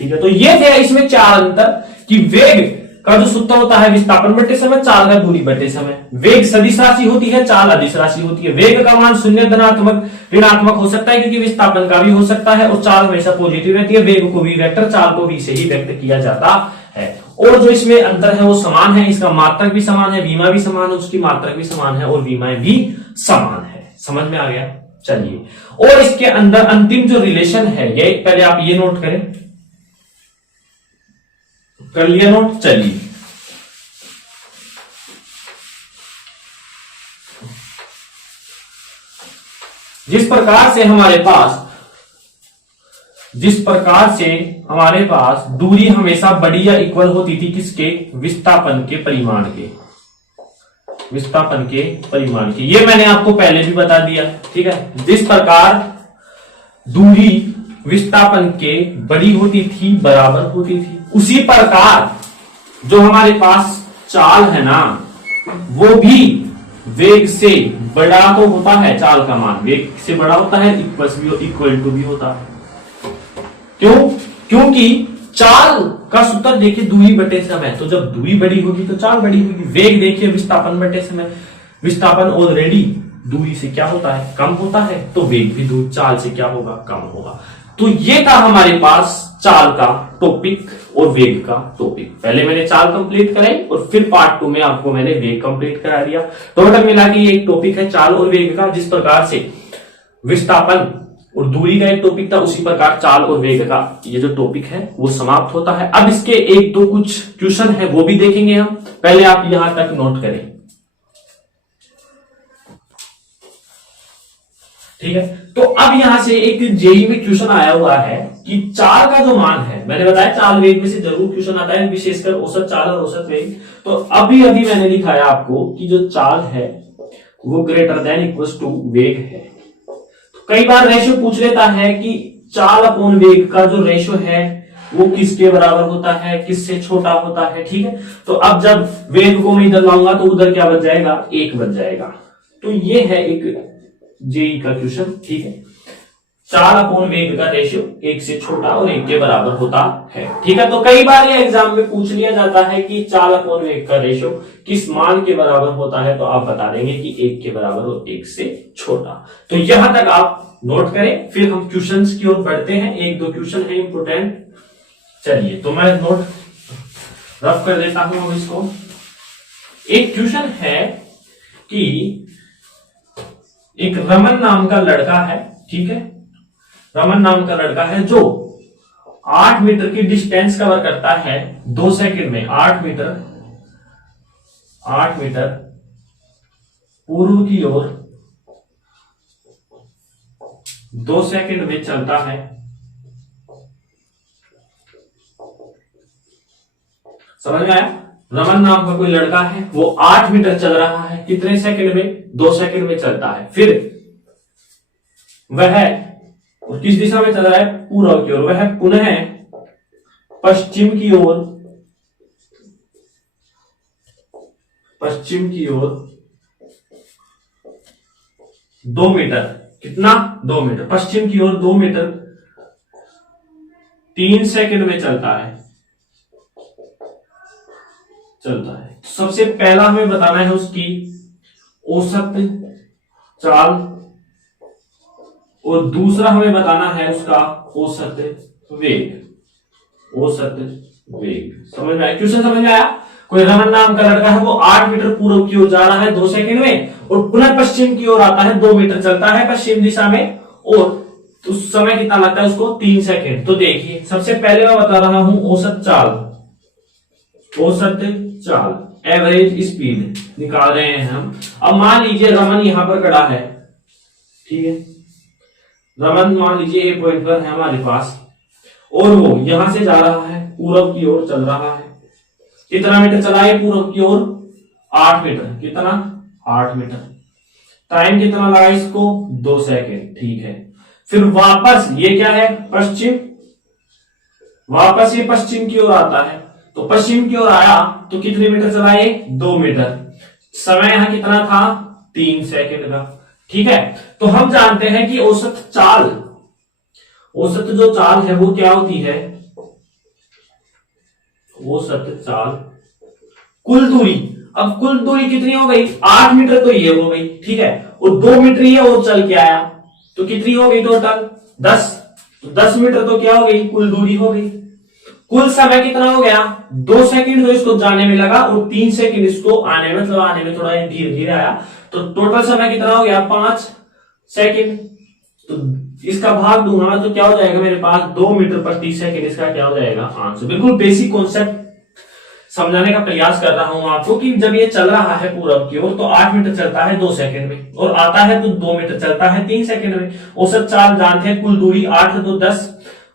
ठीक है। तो ये थे इसमें 4 अंतर कि वेग का जो सूत्र होता है विस्थापन बटे समय, चाल का दूरी बटे समय। वेग सदिश राशि होती है, चाल अदिश राशि होती है। वेग का मान शून्य, धनात्मक, ऋणात्मक हो सकता है क्योंकि विस्थापन का भी हो सकता है, और चाल हमेशा पॉजिटिव रहती है। वेग को v वेक्टर, चाल को v से ही व्यक्त किया जाता है। और जो इसमें अंतर है वो समान है, इसका मात्रक भी समान है, विमा भी समान है, उसकी मात्रक भी समान है और विमाएं भी समान है। समझ में आ गया? चलिए, और इसके अंदर अंतिम जो रिलेशन है, ये पहले आप ये नोट करें, कर लिया नोट? चलिए, जिस प्रकार से हमारे पास दूरी हमेशा बड़ी या इक्वल होती थी किसके, विस्थापन के परिमाण के, विस्थापन के परिमाण की, ये मैंने आपको पहले भी बता दिया, ठीक है। जिस प्रकार दूरी विस्थापन के बड़ी होती थी, बराबर होती थी, उसी प्रकार जो हमारे पास चाल है ना, वो भी वेग से बड़ा तो होता है चाल का मान, वेग से बड़ा होता है, इक्वल टू भी होता है। क्यों? क्योंकि चाल का सूत्र देखिए दूरी बटे समय, तो जब दूरी बड़ी होगी तो चाल बड़ी होगी। वेग देखिए विस्थापन बटे समय, विस्थापन ऑलरेडी दूरी से क्या होता है, कम होता है, तो वेग भी दूर चाल से क्या होगा, कम होगा। तो ये था हमारे पास चाल का टॉपिक और वेग का टॉपिक। पहले मैंने चाल कंप्लीट कराई और फिर पार्ट 2 में आपको मैंने वेग कंप्लीट करा दिया। टोटल मिला के ये एक टॉपिक है चाल और वेग का। जिस प्रकार से विस्थापन और दूरी का एक टॉपिक था, उसी प्रकार चाल और वेग का ये जो टॉपिक है वो समाप्त होता है। अब इसके एक दो कुछ क्वेश्चन है वो भी देखेंगे हम। पहले आप यहां तक नोट करें, ठीक है। तो अब यहां से एक जेई में क्वेश्चन आया हुआ है कि चाल का जो मान है, मैंने बताया चाल वेग में से जरूर क्वेश्चन आता है, विशेषकर औसत चाल और औसत वेग। तो अभी अभी मैंने लिखाया आपको कि जो चाल है वो ग्रेटर देन इक्वल टू वेग है। तो कई बार रेशियो पूछ लेता है कि चाल अपॉन वेग का जो रेशियो है वो किसके बराबर होता है, किससे छोटा होता है, ठीक है। तो अब जब वेग को मैं इधर लाऊंगा तो उधर क्या बच जाएगा, एक बच जाएगा। तो ये है एक जेई का क्वेश्चन, ठीक है। चाल अपॉन वेग का रेशियो एक से छोटा और एक के बराबर होता है, ठीक है। तो कई बार ये एग्जाम में पूछ लिया जाता है कि चाल अपॉन वेग का रेशियो किस मान के बराबर होता है, तो आप बता देंगे कि एक के बराबर और एक से छोटा। तो यहां तक आप नोट करें, फिर हम क्वेश्चंस की ओर बढ़ते हैं। एक दो क्वेश्चन है इंपोर्टेंट। चलिए, तो मैं नोट रफ कर देता हूं इसको। एक क्वेश्चन है कि एक रमन नाम का लड़का है, ठीक है। रमन नाम का लड़का है जो 8 मीटर की डिस्टेंस कवर करता है 2 सेकंड में। 8 मीटर पूर्व की ओर 2 सेकंड में चलता है। समझ में आया? रमन नाम का कोई लड़का है, वो 8 मीटर चल रहा है, कितने सेकंड में, 2 सेकंड में चलता है। फिर वह किस दिशा में चल रहा है, पूर्व की ओर। वह पुनः पश्चिम की ओर 2 मीटर, कितना, 2 मीटर, पश्चिम की ओर 2 मीटर 3 सेकंड में चलता है। सबसे पहला हमें बताना है उसकी औसत चाल और दूसरा हमें बताना है उसका औसत वेग। समझ में आया? क्वेश्चन समझ में आया? कोई रमन नाम का लड़का है, वो 8 मीटर पूर्व की ओर जा रहा है 2 सेकंड में और पुनः पश्चिम की ओर आता है, 2 मीटर चलता है पश्चिम दिशा में, और तो समय कितना लगता है उसको, 3 सेकंड। तो देखिए, सबसे पहले मैं बता रहा हूं औसत चाल, एवरेज स्पीड निकाल रहे हैं हम। अब मान लीजिए रमन यहां पर खड़ा है, ठीक है। रमन मान लीजिए ए पॉइंट पर है हमारे पास, और वो यहां से जा रहा है, पूरब की ओर चल रहा है। कितना मीटर चला है पूरब की ओर, 8 मीटर। कितना, 8 मीटर। टाइम कितना लगा इसको, 2 सेकंड, ठीक है। फिर वापस ये क्या है, पश्चिम, वापस ये पश्चिम की ओर आता है। तो पश्चिम की ओर आया तो कितने मीटर चला ये, 2 मीटर। समय यहां कितना था, 3 सेकंड का, ठीक है। तो हम जानते हैं कि औसत जो चाल है वो क्या होती है, औसत चाल कुल दूरी। अब कुल दूरी कितनी हो गई, 8 मीटर तो ये हो गई, ठीक है, और 2 मीटर ये और चल के आया, तो कितनी हो गई टोटल, 10। तो 10 मीटर तो क्या हो गई, कुल दूरी हो गई। कुल समय कितना हो गया, 2 सेकंड तो इसको जाने में लगा और 3 सेकंड इसको आने में, मतलब आने में थोड़ा धीरे धीरे आया। तो टोटल समय कितना हो गया, 5 सेकंड। तो इसका भाग दूंगा तो क्या हो जाएगा मेरे पास, 2 मीटर प्रति सेकंड। इसका क्या हो जाएगा आंसर। बिल्कुल बेसिक कॉन्सेप्ट समझाने का प्रयास कर रहा हूं आपको कि जब ये चल रहा है पूरब की ओर तो 8 मीटर चलता है 2 सेकंड में, और आता है तो 2 मीटर चलता है 3 सेकंड में। औसत चाल जानते हैं, कुल दूरी 8 2 10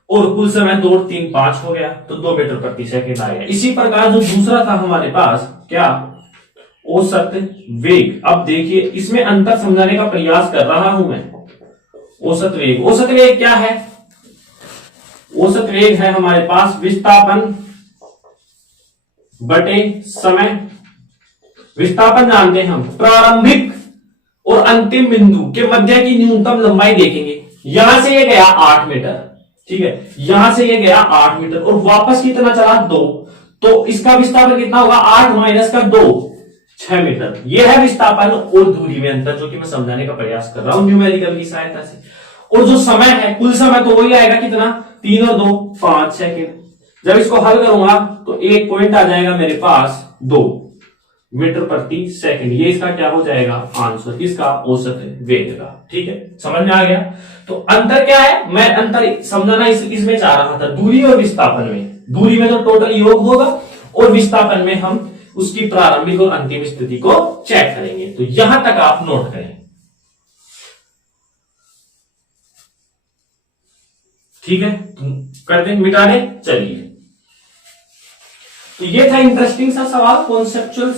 और कुल समय 2 और 3 5 हो गया, तो 2 मीटर प्रति सेकंड आएगा। इसी प्रकार जो दूसरा था हमारे पास, क्या, औसत वेग। अब देखिए, इसमें अंतर समझाने का प्रयास कर रहा हूं मैं। औसत वेग क्या है, औसत वेग है हमारे पास विस्थापन बटे समय विस्थापन जानते हैं हम, प्रारंभिक और अंतिम बिंदु के मध्य की न्यूनतम लंबाई देखेंगे। यहां से ये गया 8 मीटर, ठीक है, यहां से ये गया 8 मीटर और वापस कितना चला 2, तो इसका विस्थापन कितना होगा 8 माइनस का 2, 6 मीटर। यह है विस्थापन और दूरी में अंतर, जो कि मैं समझाने का प्रयास कर रहा हूं न्यूमेरिकल की सहायता से। और जो समय है, कुल समय तो वही आएगा, कितना 3 और 2 5 सेकेंड। जब इसको हल करूंगा तो एक पॉइंट आ जाएगा मेरे पास 2 मीटर प्रति सेकंड। ये इसका क्या हो जाएगा आंसर, इसका औसत वेग का। ठीक है, समझ में आ गया। तो अंतर क्या है, मैं अंतर समझाना इसमें चाह रहा था, दूरी और विस्थापन में। दूरी में तो टोटल योग होगा और विस्थापन में हम उसकी प्रारंभिक और अंतिम स्थिति को चेक करेंगे। तो यहां तक आप नोट करें, ठीक है। तो कर दें, मिटा दें, चलिए। तो ये था इंटरेस्टिंग सा सवाल, कॉन्सेप्चुअल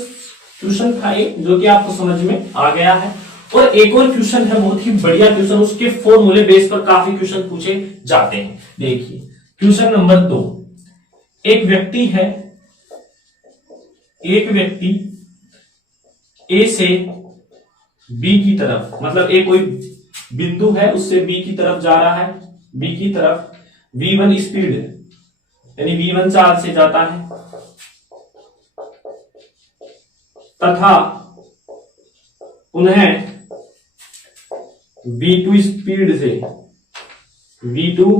क्वेश्चन था एक, जो कि आपको समझ में आ गया है। और एक और क्वेश्चन है, बहुत ही बढ़िया क्वेश्चन, उसके फॉर्मूले बेस पर काफी क्वेश्चन पूछे जाते हैं। देखिए क्वेश्चन नंबर 2, एक व्यक्ति है, एक व्यक्ति ए से बी की तरफ, मतलब एक कोई बिंदु है, उससे बी की तरफ जा रहा है, बी की तरफ v1 स्पीड यानी v1 चाल से जाता है, तथा पुनः v2 स्पीड से, v2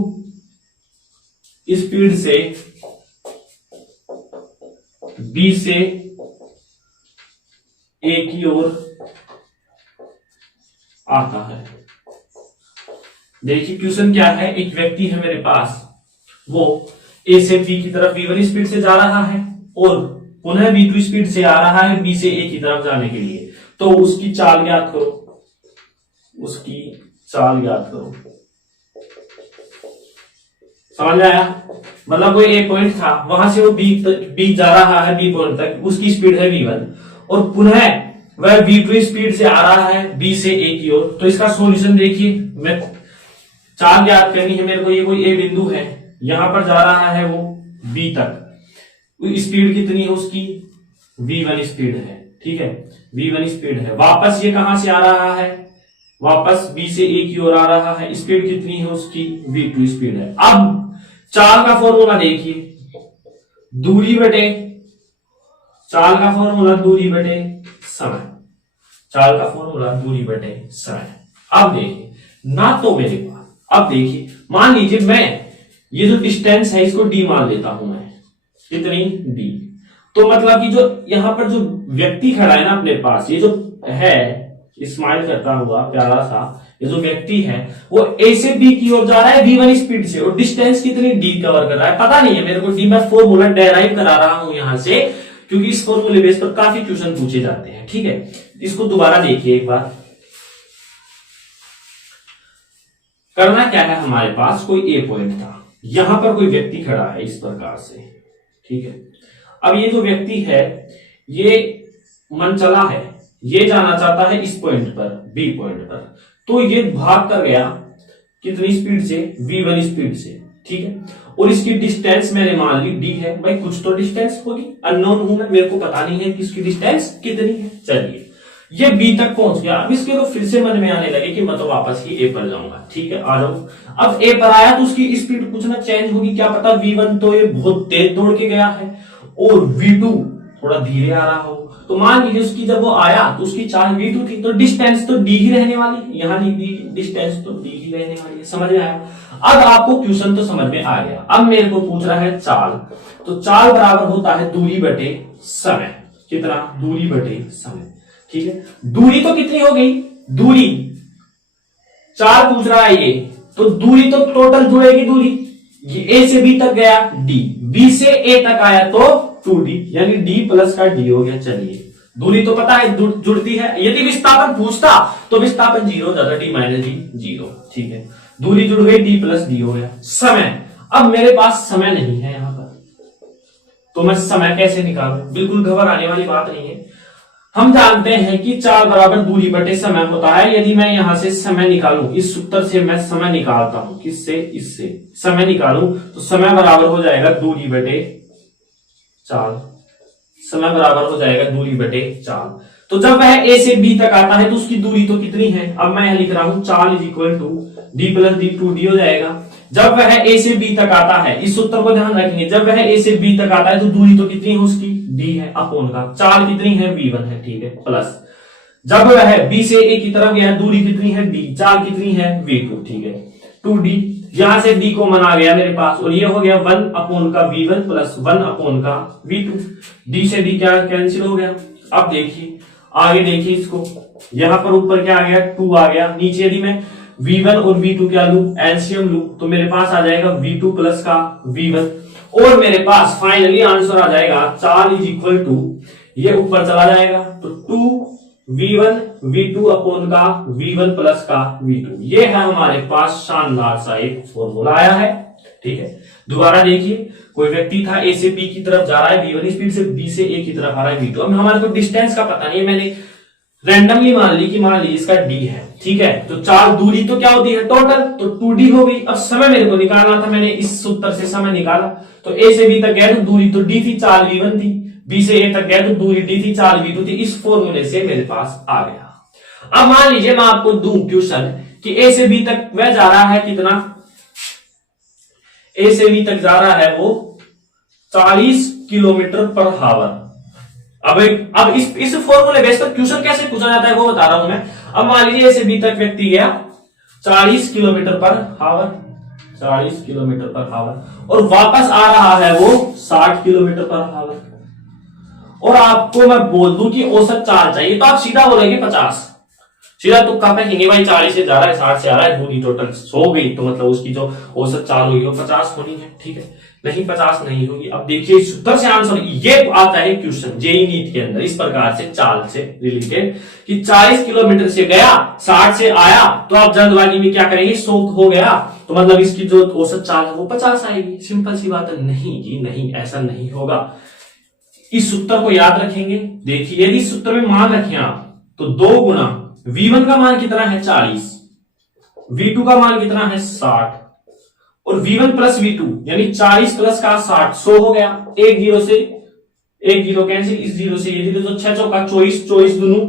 स्पीड से b से a की ओर आता है। देखिए क्वेश्चन क्या है, एक व्यक्ति है मेरे पास, वो a से b की तरफ v1 स्पीड से जा रहा है और पुनः v2 स्पीड से आ रहा है b से a की तरफ जाने के लिए। तो उसकी चाल ज्ञात करो, उसकी चाल ज्ञात करो। समझ आया, मतलब कोई एक पॉइंट था, वहां से वो बी जा रहा है, बी पॉइंट तक, उसकी स्पीड है v1 और पुनः वह v2 स्पीड से आ रहा है b से a की ओर। तो इसका सॉल्यूशन देखिए, मैं चाल ज्ञात करनी है मेरे को। ये कोई a बिंदु है, यहां पर जा रहा है वो b तक, स्पीड कितनी है उसकी, v1 स्पीड है, ठीक है, v1 स्पीड है। वापस ये कहां से आ रहा है, वापस b से a की ओर आ रहा है, स्पीड कितनी है उसकी, v2 स्पीड है। अब चाल का फॉर्मूला देखिए, दूरी बटे, चाल का फॉर्मूला दूरी बटे समय, चाल का फॉर्मूला दूरी बटे समय। अब देखिए ना, तो मेरे पास, अब देखिए मान लीजिए मैं ये जो डिस्टेंस है इसको d मान लेता हूं मैं, कितनी d। तो मतलब कि जो यहां पर जो व्यक्ति खड़ा है ना अपने पास, ये जो है स्माइल करता हुआ प्यारा सा, ये जो व्यक्ति है वो a से b की ओर जा रहा है v1 स्पीड से, और डिस्टेंस कितनी d कवर कर रहा है पता नहीं है मेरे को, d मैं फॉर्मूला डेराइव करा रहा हूं यहां से, क्योंकि इस फॉर्मूले बेस पर काफी क्वेश्चन पूछे जाते हैं। ठीक है, इसको दोबारा देखिए एक बार। करना क्या है, हमारे पास कोई ए पॉइंट था, यहां पर कोई व्यक्ति खड़ा है इस प्रकार से, ठीक है। अब ये जो व्यक्ति है ये मनचला है, ये जाना चाहता है इस पॉइंट पर, बी पॉइंट पर, तो ये भाग कर गया कितनी स्पीड से, v1 स्पीड से, ठीक है। और इसकी डिस्टेंस मैंने मान ली d है, भाई कुछ तो डिस्टेंस होगी, अननोन हूं मैं, मेरे को पता नहीं है कि इसकी डिस्टेंस कितनी है। चलिए ये b तक पहुंच गया। अब इसके तो फिर से मन में आने लगे कि मैं तो वापस ही a पर जाऊंगा, ठीक है, आ जाऊं। अब a पर आया तो उसकी स्पीड कुछ ना चेंज होगी, क्या पता v1 तो ये बहुत तेज दौड़ के गया है और v2 थोड़ा धीरे आ रहा हो। तो मान लीजिए उसकी जब वो आया तो उसकी चाल v2 थी, तो डिस्टेंस तो d ही रहने वाली, यहाँ डिस्टेंस तो d ही रहने वाली है। समझ में आया। अब आपको क्वेश्चन तो समझ में आ गया। अब मेरे को पूछ रहा है चाल, तो चाल बराबर होता है दूरी बटे समय। कितना, दूरी बटे समय, ठीक है। दूरी तो कितनी हो गई, दूरी चाल पूछ रहा है ये, तो दूरी तो टोटल जुड़ेगी दूरी, ये a से b तक गया d, b से a तक आया तो 2d, यानी d प्लस का d हो गया। चलिए दूरी तो पता है जुड़ती है, यदि विस्थापन पूछता तो विस्थापन 0 ज्यादा d माइनस d 0, ठीक है। दूरी जुड़ गई, d प्लस d हो गया। समय, अब मेरे पास समय नहीं है यहां पर, तो मैं समय कैसे निकालूं, बिल्कुल घबराने वाली बात नहीं है। हम जानते हैं कि चाल बराबर दूरी बटे समय होता है। यदि मैं यहां से समय निकालूं, इस सूत्र से मैं समय निकालता हूं, किससे, इससे समय निकालूं, तो समय बराबर हो जाएगा दूरी बटे चाल। समय बराबर हो जाएगा दूरी बटे चाल। तो जब वह ए से बी तक आता है तो उसकी दूरी तो कितनी है, अब मैं यहां लिख रहा हूं चाल is equal to d plus d, 2d हो जाएगा। जब वह ए से बी तक आता है, इस सूत्र को ध्यान रखेंगे, जब वह ए से बी तक आता है तो दूरी तो कितनी है उसकी, डी है अपोन का चाल कितनी है v1 है, ठीक है, प्लस जब वह बी से ए की तरफ गया दूरी कितनी है डी, चाल कितनी है v2, ठीक है, 2d। यहां से d कॉमन आ गया मेरे पास और ये हो गया 1 अपोन का v1 प्लस 1 अपोन का v2, d से d क्या कैंसिल हो गया। अब देखिए आगे देखिए इसको, यहां पर ऊपर क्या आ गया 2 आ गया, नीचे यदि मैं v1 और v2 क्या लू, एलसीएम लू, तो मेरे पास आ जाएगा v2 प्लस का v1 और मेरे पास फाइनली आंसर आ जाएगा चाल इज इक्वल टू, ये ऊपर चला जाएगा तो 2v1 v2 अपोन का v1 प्लस का v2, ये है हमारे पास शानदार सा एक फॉर्मूला आया है, ठीक है। दोबारा देखिए, कोई व्यक्ति था ए से बी की तरफ जा रहा है v1 स्पीड से, बी से ए की तरफ आ रहा है v2। अब हमारे को डिस्टेंस का पता नहीं है, मैंने रैंडमली मान ली इसका d है, ठीक है। तो चाल दूरी तो क्या होती है टोटल, तो 2d हो गई। अब समय मेरे को निकालना था, मैंने इस सूत्र से समय निकाला, तो a से b तक गया तो दूरी तो d थी, चाल v1 थी, b से a तक गया तो दूरी d थी, चाल v2 थी। इस फॉर्मूले से मेरे पास आ गया। अब मान लीजिए मैं आपको दूं क्वेश्चन कि a से b तक वह जा रहा है कितना, a से b तक जा रहा है वो 40 किलोमीटर पर हावर। अब इस फॉर्मूले बेस पर क्वेश्चन कैसे पूछा जाता है वो बता रहा हूं मैं। अब मान लीजिए ए से बी तक व्यक्ति गया 40 किलोमीटर पर हावर, 40 किलोमीटर पर हावर और वापस आ रहा है वो 60 किलोमीटर पर हावर, और आपको मैं बोल दूं कि औसत चाल चाहिए, तो आप सीधा बोलेंगे 50, सीधा तुक्का कहेंगे भाई 40 से जा रहा है 60 से आ रहा है, दूरी टोटल 100 गई, तो मतलब उसकी जो औसत चाल होगी वो 50 होनी है, ठीक है। नहीं 50 नहीं होगी। अब देखिए सूत्र से आंसर ये आता है क्वेश्चन जेईई नीट के अंदर इस प्रकार से चाल से रिलेटेड कि 40 किलोमीटर से गया 60 से आया, तो आप जल्दबाजी में क्या करेंगे 100 हो गया, तो मतलब इसकी जो औसत चाल है वो 50 आएगी। सिंपल सी बात है। नहीं जी नहीं, ऐसा नहीं होगा। इस सूत्र को याद रखेंगे। देखिए यदि सूत्र में मान रखें आप तो 2 गुना v1 का मान कितना है 40, v2 का मान कितना है 60 और v1 प्लस v2 यानी 40 प्लस का 60 100 हो गया। एक जीरो से एक जीरो कैंसिल, इस जीरो से ये जीरो, तो 6 चौका 24, 24 दूनू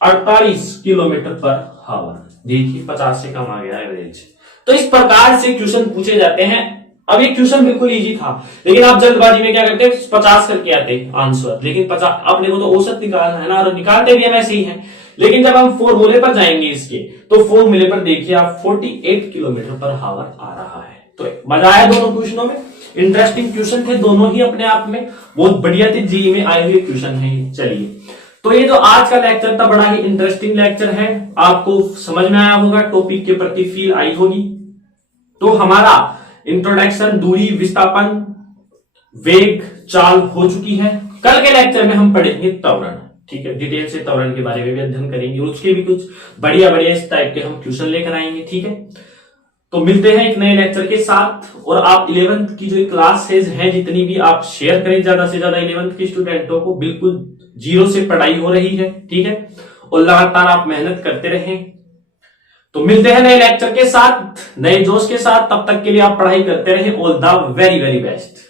48 किलोमीटर पर हावर। देखिए 50 से कम आ गया एवरेज। तो इस प्रकार से क्वेश्चन पूछे जाते हैं। अब ये क्वेश्चन बिल्कुल इजी था, लेकिन आप जल्दबाजी में क्या करते 50 करके आते आंसर, लेकिन 50 अपने को तो औसत निकालना है ना, और निकालते भी हम ऐसे ही हैं। लेकिन जब हम फॉर्मूले पर जाएंगे इसके, तो फॉर्मूले पर देखिए आप 48 किलोमीटर पर हावर आ रहा है। तो मजा आया दोनों क्वेश्चनों में, इंटरेस्टिंग क्वेश्चन थे दोनों ही अपने आप में, बहुत बढ़िया थे, जेईई में आए हुए क्वेश्चन है। चलिए, तो ये जो आज का लेक्चर था बड़ा ही इंटरेस्टिंग लेक्चर है, आपको समझ में आया होगा, टॉपिक के प्रति फील आई होगी। तो हमारा इंट्रोडक्शन, दूरी, विस्थापन, वेग, चाल हो चुकी है। कल के लेक्चर में हम पढ़ेंगे त्वरण, ठीक है, डिटेल से त्वरण के बारे में भी अध्ययन करेंगे, उसके भी कुछ बढ़िया बढ़िया इस टाइप के हम क्वेश्चन लेकर आएंगे, ठीक है। तो मिलते हैं एक नए लेक्चर के साथ, और आप 11th की जो क्लासेज हैं जितनी भी आप शेयर करें ज्यादा से ज्यादा 11th के स्टूडेंटों को, बिल्कुल जीरो से पढ़ाई हो रही है, ठीक है, और लगातार आप मेहनत करते रहें। तो मिलते हैं नए लेक्चर के साथ, नए जोश के साथ, तब तक के लिए आप पढ़ाई करते रहें। All the very very best.